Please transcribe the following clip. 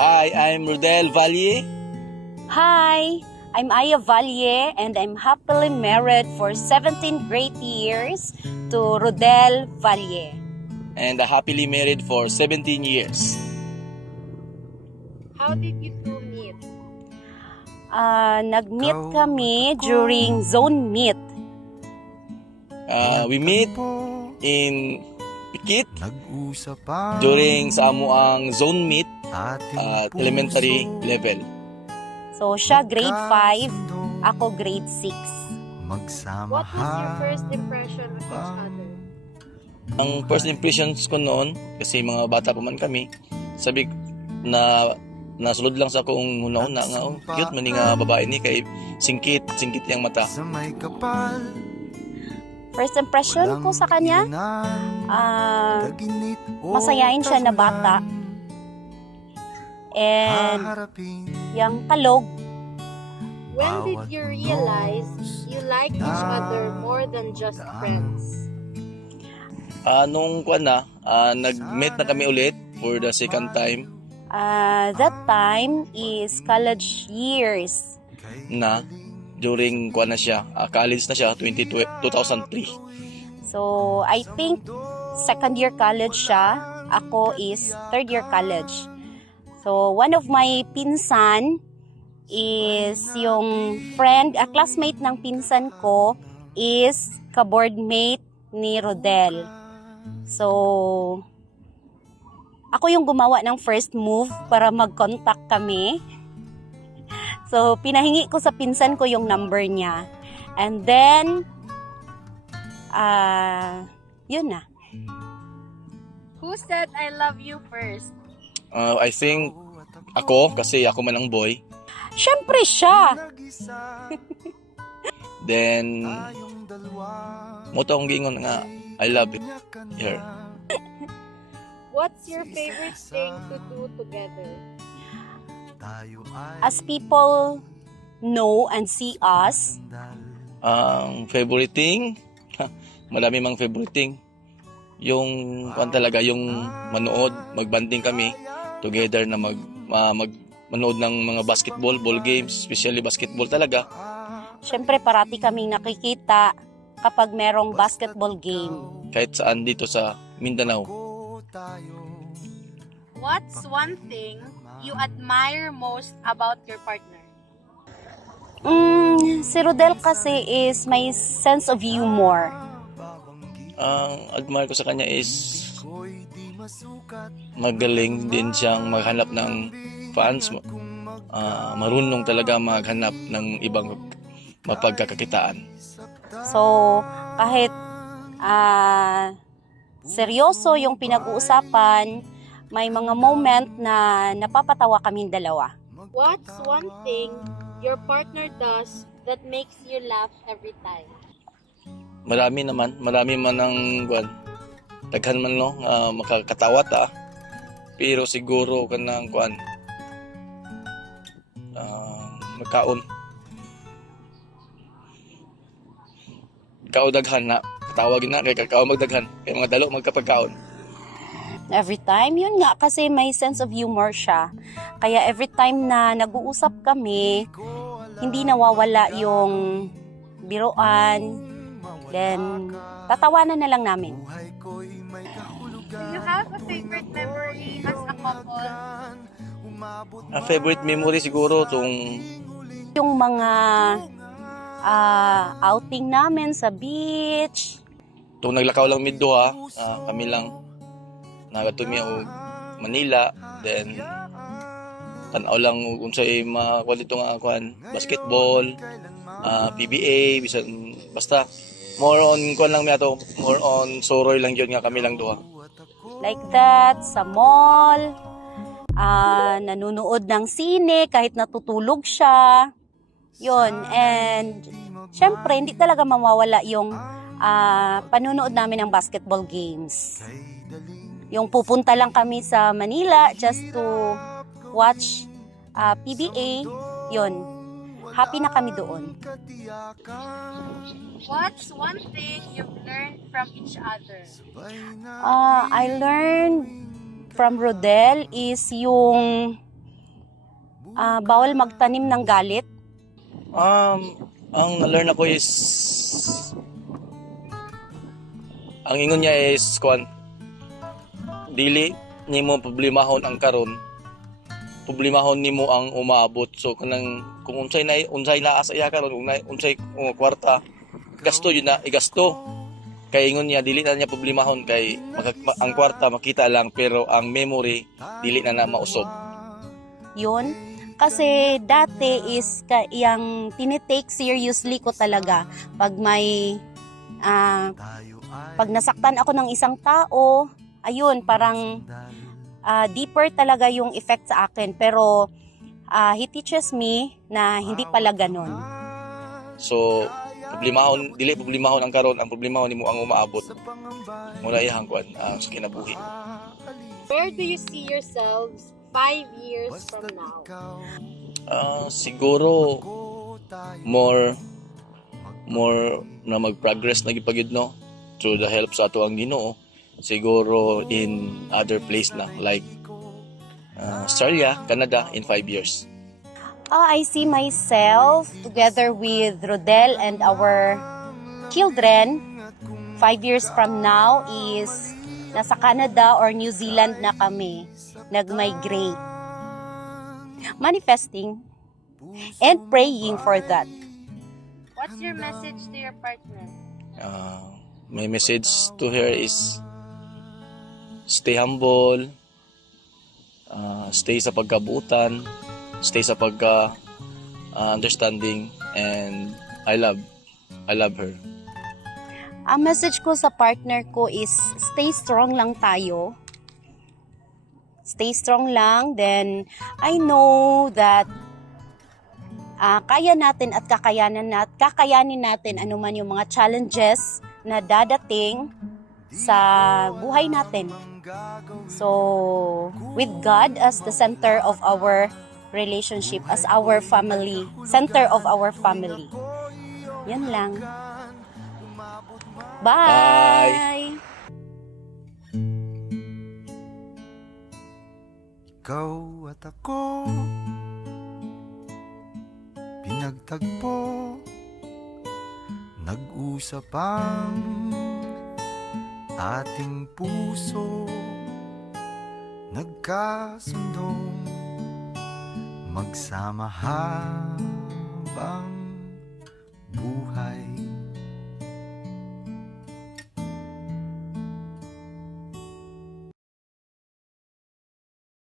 Hi, I'm Rodel Valle. Hi, I'm Aya Valle and I'm happily married for 17 great years to Rodel Valle. And happily married for 17 years. How did you two meet? Nag-meet kami during zone meet. We meet in Pikit during sa amo ang zone meet at elementary level. So siya grade 5, ako grade 6. What was your first impression of each other? Ang first impressions ko noon, kasi mga bata pa man kami, sabi na nasulod lang sa akong una-una nga, oh, cute man nga babae ni kay singkit yung mata. First impression ko sa kanya, masayain siya na bata. And yung kalog. When did you realize you liked each other more than just friends? Nung nag-meet na kami ulit for the second time That time is college years. na during siya, college na siya, 2003. So, I think second year college siya. Ako is third year college. So, one of my pinsan is yung friend, a classmate ng pinsan ko is ka-boardmate ni Rodel. So, ako yung gumawa ng first move para mag-contact kami. So, pinahingi ko sa pinsan ko yung number niya. And then, yun na. Who said I love you first? I think ako, kasi ako man ang boy. Siyempre siya! Then, moto akong giingon nga, I love it. Her. What's your favorite thing to do together? As people know and see us, Ang favorite thing, marami mang favorite thing. Yung talaga, yung manood, magbanding kami together na manood ng mga basketball, ball games, especially basketball talaga. syempre parati kaming nakikita kapag merong basketball game. Kahit saan dito sa Mindanao. What's one thing you admire most about your partner? Si Rodel kasi is may sense of humor. Ang admire ko sa kanya is magaling din siyang maghanap ng fans. Marunong talaga maghanap ng ibang mapagkakakitaan. So, kahit seryoso yung pinag-uusapan, may mga moment na napapatawa kaming dalawa. What's one thing your partner does that makes you laugh every time? Marami man ang daghan man no, makakatawa ta. Pero siguro kanang magkaon. Kao daghan na, tawagin na kay kakao magdaghan, kay mga dalo magkapagkaon. Every time, yun nga, kasi may sense of humor siya. Kaya every time na nag-uusap kami, hindi nawawala yung biruan. Then, tatawanan na lang namin. Do you have a favorite memory as a couple? Ang favorite memory siguro tong Yung mga outing namin sa beach. naglakaw lang middo kami lang nagatumi og Manila, then tan-aw lang unsay makuha dito nga basketball, PBA, bisan basta more on more on soroy lang yun nga kami lang duha. Like that, sa mall, nanunood ng sine kahit natutulog siya. Yun, and syempre, hindi talaga mawawala yung panunood namin ng basketball games. Yung pupunta lang kami sa Manila just to watch PBA, yun. Happy na kami doon. What's one thing you've learned from each other? I learned from Rodel is yung bawal magtanim ng galit. Ang na-learn ako is, ang ingon niya is, dili nimo problemahon ang karon, problemahon nimo ang umaabot. So kung unsay na sa iya karon, unsay kwarta, gasto yun na igasto. Kay ingon niya dili na niya problemahon kay ang kwarta makita lang pero ang memory dili na mausog. Yun. Kasi dati is yung tinitake seriously ko talaga. Pag may, pag nasaktan ako ng isang tao, ayun, parang deeper talaga yung effect sa akin. Pero he teaches me na hindi pala ganun. So, dili problemahon ang karon, ang problemahon nimo ang umaabot. Muna iyang sa kinabuhi. Where do you see yourselves 5 years from now? Siguro more na mag-progress na gipagid no through the help sa ato ang Ginoo. Siguro in other place na like Australia, Canada in 5 years. I see myself together with Rodel and our children 5 years from now is nasa Canada or New Zealand na kami nag-migrate. Manifesting and praying for that. What's your message to your partner? My message to her is stay humble, stay sa pagkabutan, stay sa understanding, and I love her. Ang message ko sa partner ko is stay strong lang tayo. Stay strong lang. Then, I know that kaya natin at kakayanin natin anuman yung mga challenges na dadating sa buhay natin. So, with God as the center of our relationship, as our family, center of our family. Yan lang. Bye! Ikaw at ako pinagtagpo, nag-usap ang ating puso, nagkasundong magsama habang buhay.